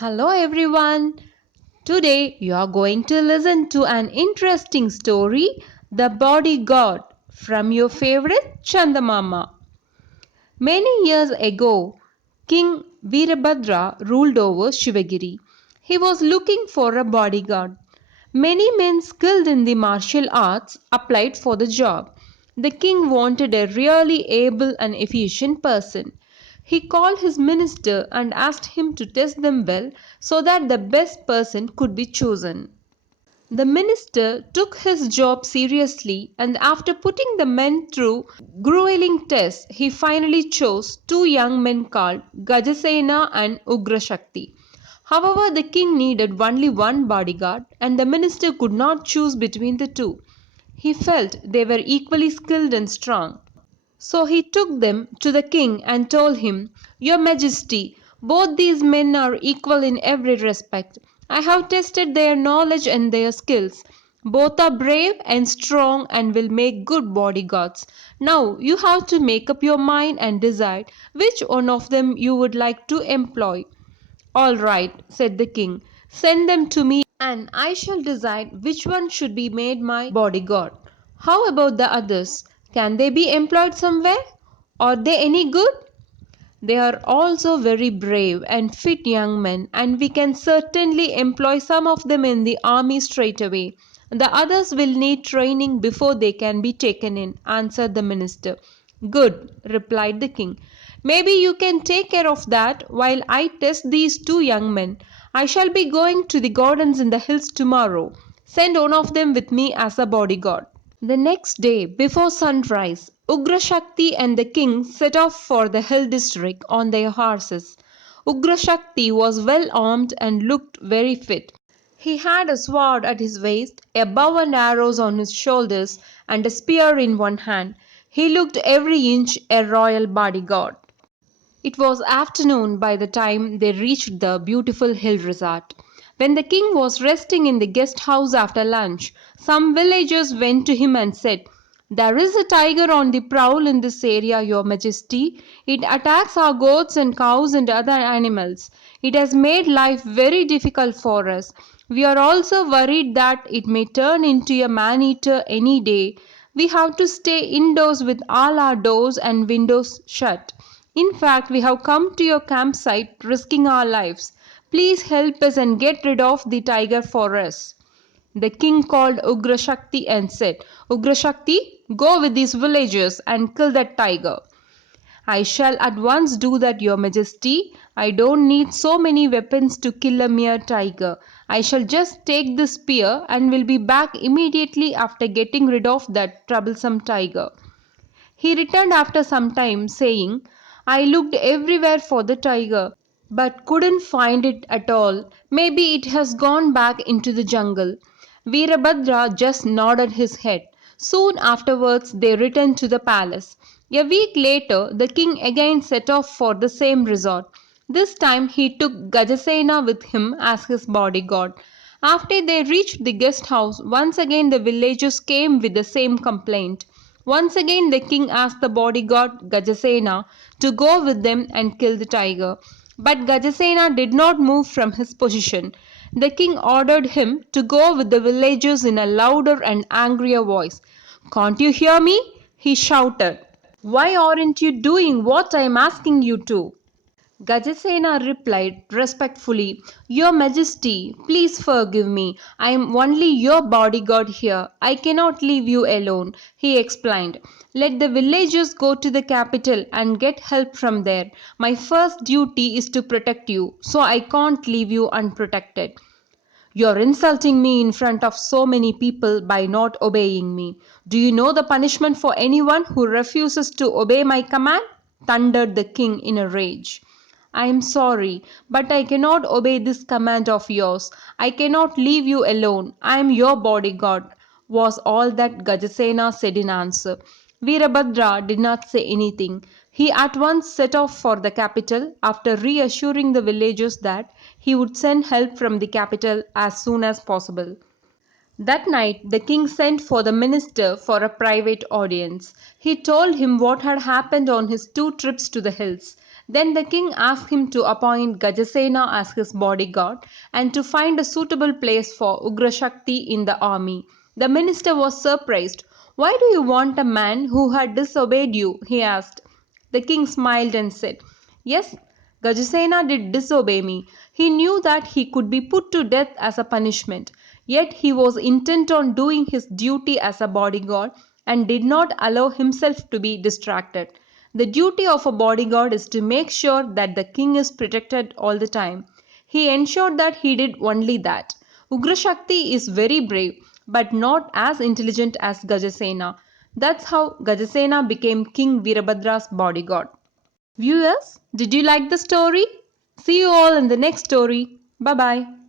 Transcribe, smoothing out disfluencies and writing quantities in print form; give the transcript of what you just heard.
Hello everyone. Today you are going to listen to an interesting story, The Bodyguard, from your favorite Chandamama. Many years ago, King Veerabhadra ruled over Shivagiri. He was looking for a bodyguard. Many men skilled in the martial arts applied for the job. The king wanted a really able and efficient person. He called his minister and asked him to test them well so that the best person could be chosen. The minister took his job seriously, and after putting the men through grueling tests, he finally chose two young men called Gajasena and Ugrashakti. However, the king needed only one bodyguard, and the minister could not choose between the two. He felt they were equally skilled and strong. So he took them to the king and told him, Your Majesty, both these men are equal in every respect. I have tested their knowledge and their skills. Both are brave and strong and will make good bodyguards. Now you have to make up your mind and decide which one of them you would like to employ. All right, said the king. Send them to me and I shall decide which one should be made my bodyguard. How about the others? Can they be employed somewhere? Are they any good? They are also very brave and fit young men, and we can certainly employ some of them in the army straight away. The others will need training before they can be taken in, answered the minister. Good, replied the king. Maybe you can take care of that while I test these two young men. I shall be going to the gardens in the hills tomorrow. Send one of them with me as a bodyguard. The next day, before sunrise, Ugrashakti and the king set off for the hill district on their horses. Ugrashakti was well armed and looked very fit. He had a sword at his waist, a bow and arrows on his shoulders, and a spear in one hand. He looked every inch a royal bodyguard. It was afternoon by the time they reached the beautiful hill resort. When the king was resting in the guest house after lunch, some villagers went to him and said, There is a tiger on the prowl in this area, Your Majesty. It attacks our goats and cows and other animals. It has made life very difficult for us. We are also worried that it may turn into a man eater any day. We have to stay indoors with all our doors and windows shut. In fact, we have come to your campsite risking our lives. Please help us and get rid of the tiger for us. The king called Ugrashakti and said, Ugrashakti, go with these villagers and kill that tiger. I shall at once do that, Your Majesty. I don't need so many weapons to kill a mere tiger. I shall just take the spear and will be back immediately after getting rid of that troublesome tiger. He returned after some time, saying, I looked everywhere for the tiger, but couldn't find it at all. Maybe it has gone back into the jungle. Veerabhadra just nodded his head. Soon afterwards, they returned to the palace. A week later, the king again set off for the same resort. This time, he took Gajasena with him as his bodyguard. After they reached the guest house, once again the villagers came with the same complaint. Once again the king asked the bodyguard Gajasena to go with them and kill the tiger. But Gajasena did not move from his position. The king ordered him to go with the villagers in a louder and angrier voice. Can't you hear me? He shouted. Why aren't you doing what I am asking you to? Gajasena replied respectfully, Your Majesty, please forgive me. I am only your bodyguard here. I cannot leave you alone, he explained. Let the villagers go to the capital and get help from there. My first duty is to protect you, so I can't leave you unprotected. You're insulting me in front of so many people by not obeying me. Do you know the punishment for anyone who refuses to obey my command? Thundered the king in a rage. I am sorry, but I cannot obey this command of yours. I cannot leave you alone. I am your bodyguard, was all that Gajasena said in answer. Veerabhadra did not say anything. He at once set off for the capital after reassuring the villagers that he would send help from the capital as soon as possible. That night, the king sent for the minister for a private audience. He told him what had happened on his two trips to the hills. Then the king asked him to appoint Gajasena as his bodyguard and to find a suitable place for Ugrashakti in the army. The minister was surprised. "Why do you want a man who had disobeyed you?" he asked. The king smiled and said, "Yes, Gajasena did disobey me. He knew that he could be put to death as a punishment. Yet he was intent on doing his duty as a bodyguard and did not allow himself to be distracted. The duty of a bodyguard is to make sure that the king is protected all the time. He ensured that he did only that. Ugrashakti is very brave, but not as intelligent as Gajasena. That's how Gajasena became King Virabhadra's bodyguard." Viewers, did you like the story? See you all in the next story. Bye bye.